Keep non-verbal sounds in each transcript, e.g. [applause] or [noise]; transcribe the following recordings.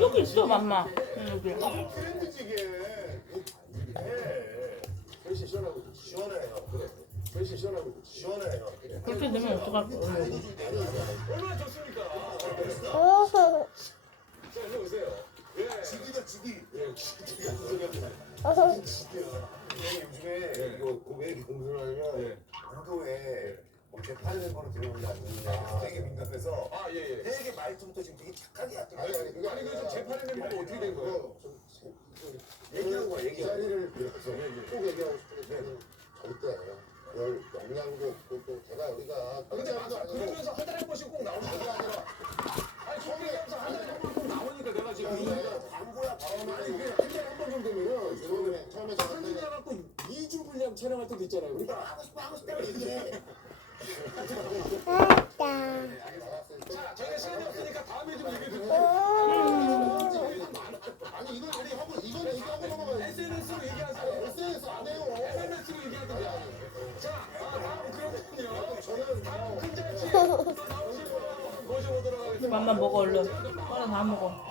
여기 있어 맘마. 응, 여기. 이게. 예. 시원해요. 그렇게 되면 어떡할 거야? 얼마나 좋습니까? 자 일로 오세요. 예. 지기다 지기. 예. 지기야 요즘에 이거 왜 이렇게 공부를 하냐면 예. 무도에 뭐 재판을 게 아니 말투부터 지금 되게 착하게 하더라고요. 아니 아니 그게 아니 그좀 재판에 내면 어떻게 된 거예요? 얘기하는 거야, 이 얘기하는 자리를 빌어서 꼭 얘기하고 싶은 게 저는 절대 별 영향도 없고 또 제가 우리가 아, 근데 막상 아니고 그러면서 한 달에 한 번씩 꼭 나오는 게 아니라 아니 처음에 하면서 한 달에 한 번 꼭 나오니까 내가 지금 이게 광고야 광고 아니 이게 한 달에 한 번 정도면은 저는 처음에 사진 저한테 나갖고 2주 분량 촬영할 때도 있잖아요. 우리가 하고 싶어 하고 싶다고 얘기해. [laughs] 때 자. 맘마 먹어 얼른 얼른 다 먹어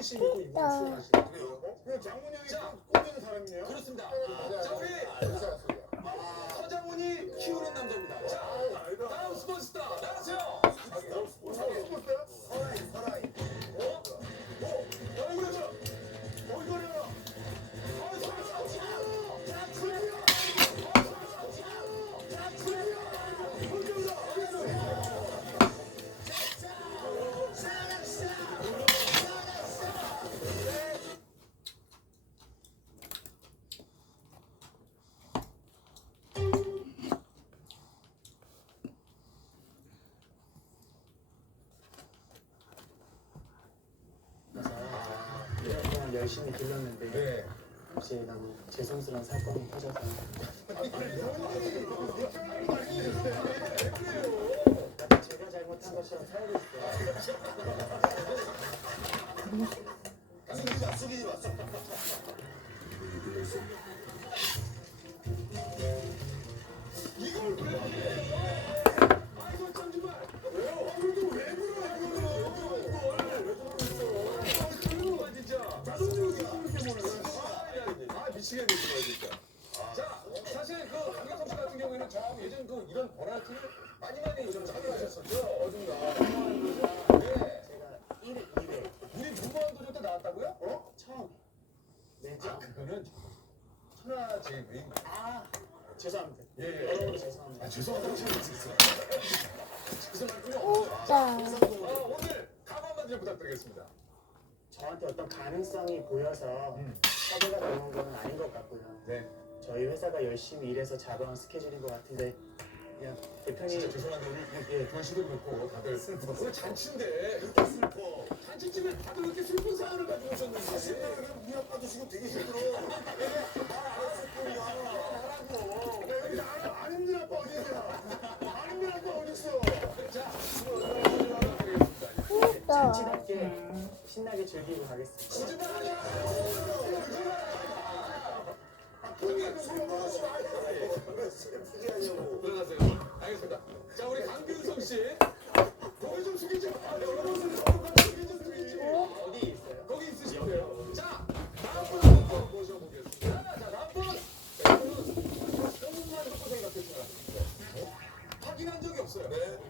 그래요? 그 장문이 형이 자. 꽂는 사람이에요? 그렇습니다 아니, 자 우리 괜찮았습니다. 서장훈이 키우는 남자입니다 자 열심히 길렀는데 네 혹시 너무 죄송스러운 사건이 터져서 [laughs] 제가 잘못한 것처럼 살고 있어요. 아 미치겠네 정말 진짜. 자 사실 그 강경석 씨 같은 경우에는 저 예전 그 이런 버라이어티를 많이 많이 좀 참여하셨었죠. 어딘가. 네. 제가 1회, 2회 우리 무모한 도전 때 나왔다고요? 어? 처음. 네, 아 그거는 천하 제일 아 죄송합니다. 예, 예. 여러분 죄송합니다. 아 죄송합니다. 잘못했어요 죄송하고요 자. 어, 오늘 각오 한마디 좀 부탁드리겠습니다. 저한테 어떤 가능성이 보여서 음. 섭외가 되는 건 아닌 것 같고요. 네 저희 회사가 열심히 일해서 잡아온 스케줄인 것 같은데 그냥 대표님 진짜 죄송한데 우리 예, 교환 씨도 그렇고 다들 슬퍼 오늘 잔치인데 이렇게 슬퍼. 잔치집에 다들 이렇게 슬픈 사연을 가지고 오셨는지 사실 우리 아빠도 지금 되게 힘들어. 말안 했을 뿐이야. 하라고 야, 여기 안, 안 힘든 아빠 어디 있냐? 안 힘든 아빠 어디 있어? 자 오늘 잔치답게 신나게 즐기고 가겠습니다. 들어가세요 알겠습니다 자 우리 강균성 씨 고개 좀 숙이지 마 여러분들 고개 좀 숙이지 어디 있어요? 거기 있으시고요. 자, 다음 분 한번 모셔보겠습니다. 자, 다음 분. 자, 이분은 소문만 듣고 생각했구나. 확인한 적이 없어요.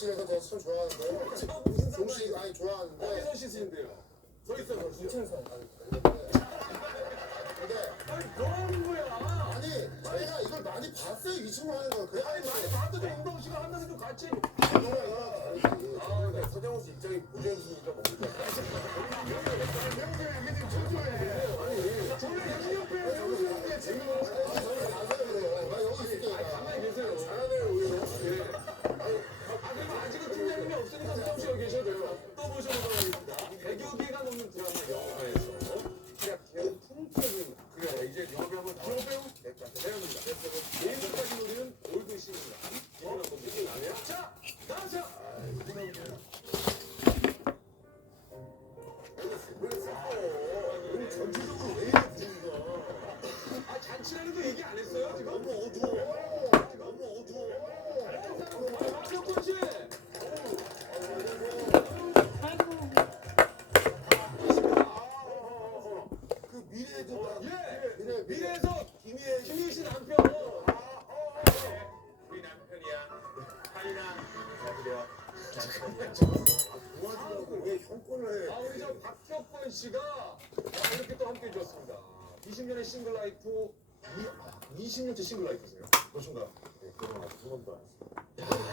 씨에서 제가 참 좋아하는데 지금 무슨 종씨 아니 좋아하는데 어디서 씻으신데요? 서 있어, 서 있어. 인천선 근데 아니, 뭐 하는 거야? 아니 제가 이걸 많이 봤어요 이 친구 하는 거 그래 아니, 많이 봤더니 운동 시간 한다는 좀 같이. 아, 근데 서정우 씨 입장이 부정수니까 돼요. 또 모셔보도록 하겠습니다. 100여 개가 넘는 드라마 영화에서 희락해온 품격인 그래, 이제 여배우 다 여배우? 배우입니다. 예술까지 노리는 올드 분 느낌 나네요. 자, 나와서! 씨가 이렇게 또 함께 해주었습니다. 20년의 싱글 라이프, 이, 20년째 싱글 라이프세요. 보신가? 네, 그동안 두 번도 안 했어요.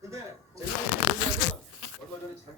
근데 제가 얼마 전에 자기